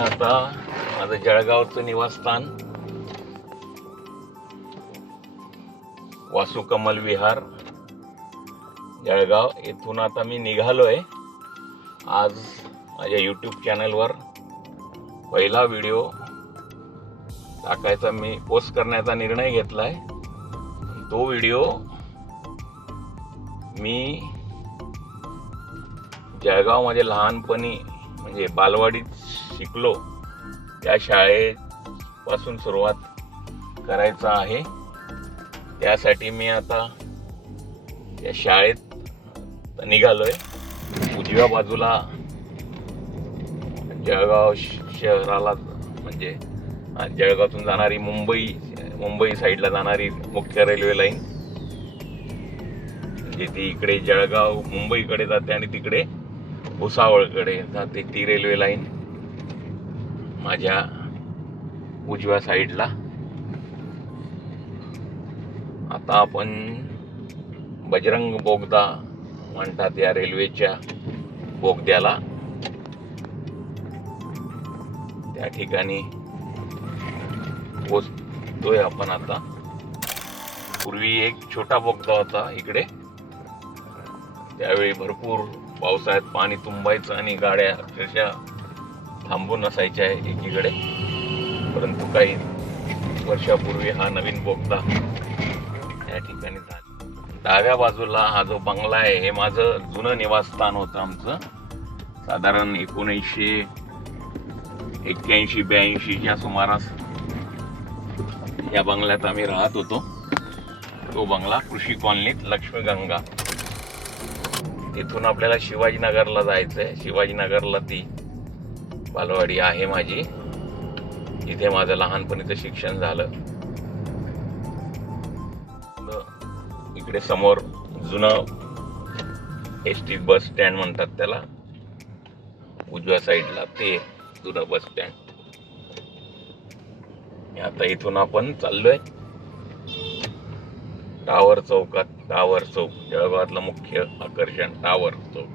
आता माझं जळगावचं निवासस्थान वासू कमल विहार जळगाव येथून आता मी निघालोय। आज माझ्या यूट्यूब चॅनलवर पहिला व्हिडिओ टाकायचा मी पोस्ट करण्याचा निर्णय घेतलाय। तो व्हिडिओ मी जळगावमध्ये लहानपणी म्हणजे बालवाडीत शिकलो त्या शाळेपासून सुरुवात करायचा आहे। त्यासाठी मी आता या शाळेत निघालोय। उजव्या बाजूला जळगाव शहराला म्हणजे जळगावातून जाणारी मुंबई साईडला जाणारी मुख्य रेल्वे लाईन म्हणजे ती इकडे जळगाव मुंबईकडे जाते आणि तिकडे भुसावळकडे जाते ती रेल्वे लाईन माझ्या उजव्या साईडला। आता आपण बजरंग बोगदा म्हणतात या रेल्वेच्या बोगद्याला, त्या ठिकाणी पोहोचतोय आपण आता। पूर्वी एक छोटा बोगदा होता इकडे, त्यावेळी भरपूर पावसाळ्यात पाणी तुंबायचं आणि गाड्या अक्षरशः थांबून असायच्या एकीकडे, परंतु काही वर्षापूर्वी हा नवीन बोगदा या ठिकाणी झाला। डाव्या बाजूला हा जो बंगला आहे हे माझं जुनं निवासस्थान होतं आमचं। साधारण 1981-82च्या सुमारास या बंगल्यात आम्ही राहत होतो। तो बंगला कृषी कॉलनीत लक्ष्मीगंगा। इथून आपल्याला शिवाजीनगरला जायचंय। शिवाजीनगरला ती बालवाडी आहे माझी, इथे माझं लहानपणीचं शिक्षण झालं। इकडे समोर जुनं एसटी बस स्टँड म्हणतात त्याला, उजव्या साईडला ते जुनं बस स्टँड। आता इथून आपण चाललोय टावर चौकात। टावर चौक जळगावातलं मुख्य आकर्षण टावर चौक।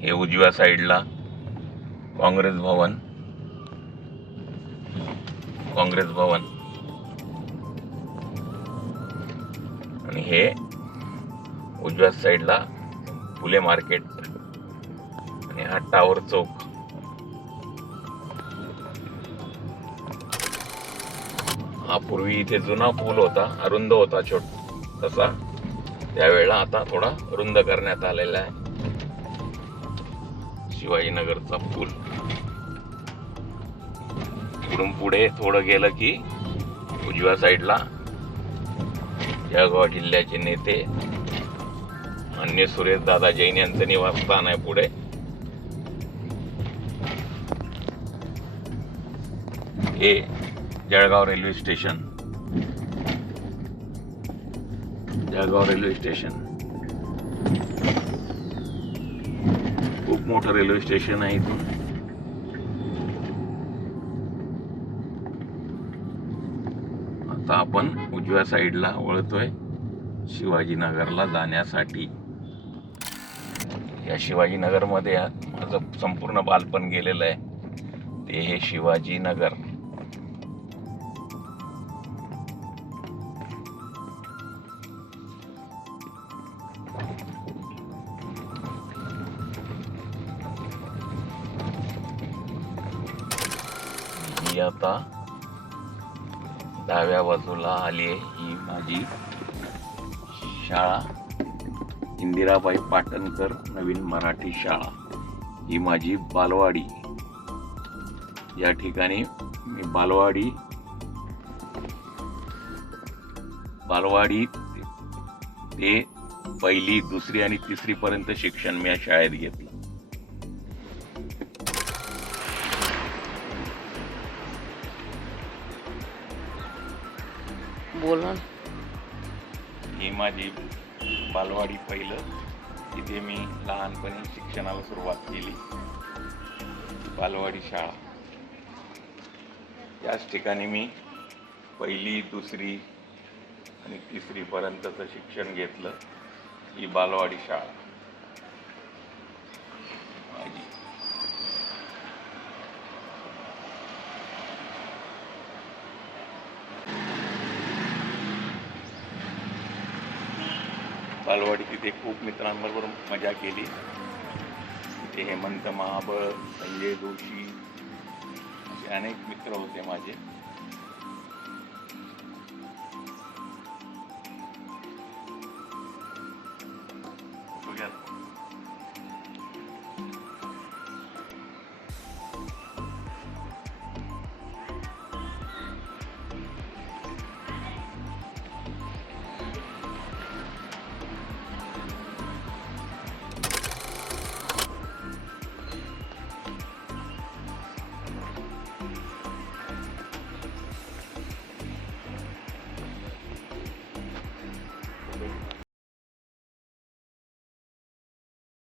हे उजव्या साईडला काँग्रेस भवन आणि हे उजव्या साईडला फुले मार्केट आणि हा टावर चौक। हा पूर्वी इथे जुना पूल होता, अरुंद होता तसा, त्यावेळेला आता थोडा रुंद करण्यात आलेला आहे शिवाजीनगरचा पूल। इकडून पुढे थोडं गेलं की उजव्या साईडला जळगाव जिल्ह्याचे नेते माननीय सुरेश दादा जैन यांचं निवासस्थान आहे। पुढे हे जळगाव रेल्वे स्टेशन। खूप मोठं रेल्वे स्टेशन आहे इथून। आता आपण उजव्या साईडला वळतोय शिवाजीनगरला जाण्यासाठी। या शिवाजीनगरमध्ये माझं संपूर्ण बालपण गेलेलं आहे, ते हे शिवाजीनगर। ही आता डाव्या बाजूला आली आहे, ही माझी शाळा इंदिराबाई पाटणकर नवीन मराठी शाळा। ही माझी बालवाडी। या ठिकाणी मी बालवाडी ते पहिली, दुसरी आणि तिसरी पर्यंत शिक्षण मी या शाळेत घेतलं। बोला। ही माझी बालवाडी पहिलं, इथे मी लहानपणी शिक्षणाला सुरुवात केली। बालवाडी शाळा याच ठिकाणी मी पहिली, दुसरी आणि तिसरी पर्यंतचं शिक्षण घेतलं। ही बालवाडी शाळा। माझी. बालवाडी तिथे खूप मित्रांबरोबर मजा केली. तिथे हेमंत महाबळ, संजय जोशी असे अनेक मित्र होते माझे.